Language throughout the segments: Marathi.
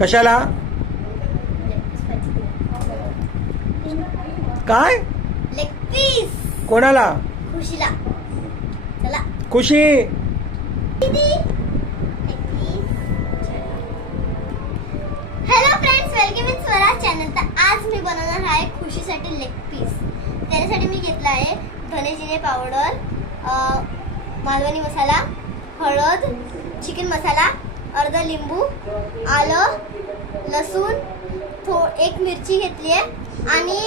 कशाला? काय? Leg piece. कोणाला? खुशीला. चला Khushi. Hello friends, welcome in Swaraj channel. तर आज मी बनवणार आहे खुशीसाठी लेग पीस. त्यासाठी मी घेतला आहे धने जिरे पावडर, मालवणी मसाला, हळद, चिकन मसाला, अर्धा लिंबू, आलं, लसूण, एक मिरची घेतली आहे आणि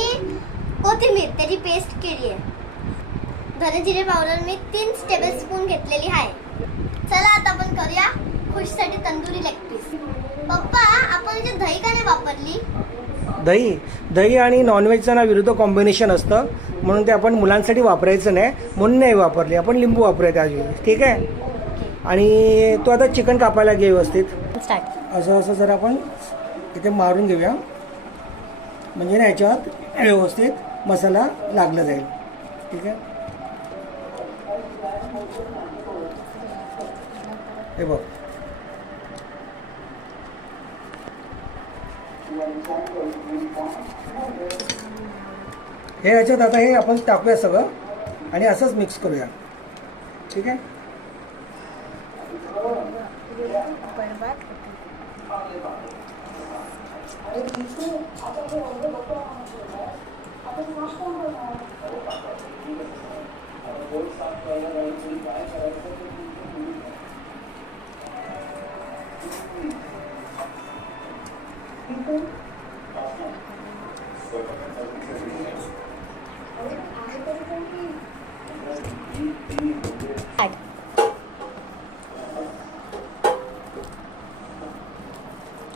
कोथिंबीर त्याची पेस्ट केली आहे. धने जिरे पावडर मी 3 टेबलस्पून घेतलेली आहे. चला आता आपण करूया खुशीसाठी तंदुरी लेग पीस. पप्पा, आपण जे दही का नाही वापरली? दही आणि नॉनव्हेजचं ना विरुद्ध कॉम्बिनेशन असतं, म्हणून ते आपण मुलांसाठी वापरायचं नाही, म्हणून नाही वापरली. आपण लिंबू वापरूया त्याऐवजी, ठीक आहे? आणि तो आता चिकन कापायला घे व्यवस्थित. स्टार्ट. असं जर आपण इथे मारून घेऊया, म्हणजे ना याच्यात व्यवस्थित मसाला लागला जाईल, ठीक आहे? हे बघ, हे याच्यात आता हे आपण टाकूया सगळं आणि असंच मिक्स करूया, ठीक आहे?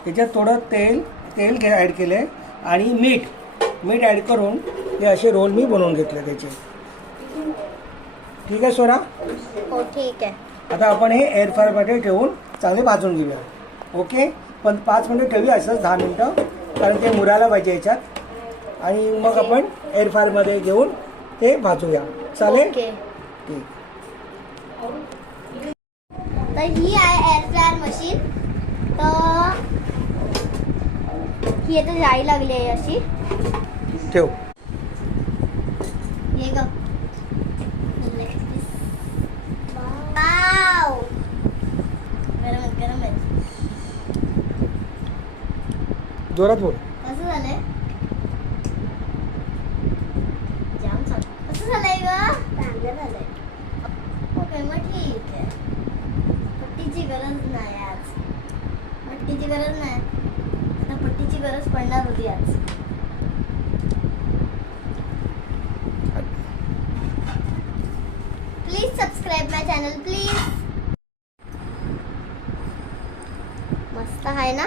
त्याच्यात थोडं तेल ॲड केलं आणि मीठ ॲड करून हे असे रोल मी बनवून घेतले त्याचे, ठीक आहे स्वरा? हो, ठीक आहे. आता आपण हे एअर फ्रायरमध्ये ठेवून चांगले भाजून घेऊया, ओके? पण 5 मिनिटं ठेवूया, असंच 10 मिनिटं, कारण ते मुरायला पाहिजे याच्यात. आणि मग आपण एअर फ्रायरमध्ये घेऊन ते भाजूया, चालेल? ओके. ठीक. तर ही आहे एअर फ्रायर मशीन. तर ही आता जाळी लागली आहे अशी. ठेव. हे ग, वाव, गरम आहे. जोरात बोल. कसं झालंय? जाम छान. कसं झालंय ग? चांगलं झालंय. ओके, मग ठीक आहे. पट्टीची गरज नाही आज. पट्टीची गरज नाही. आता पट्टीची गरज पडणार होती आज. Please subscribe my channel please. मस्त आहे ना?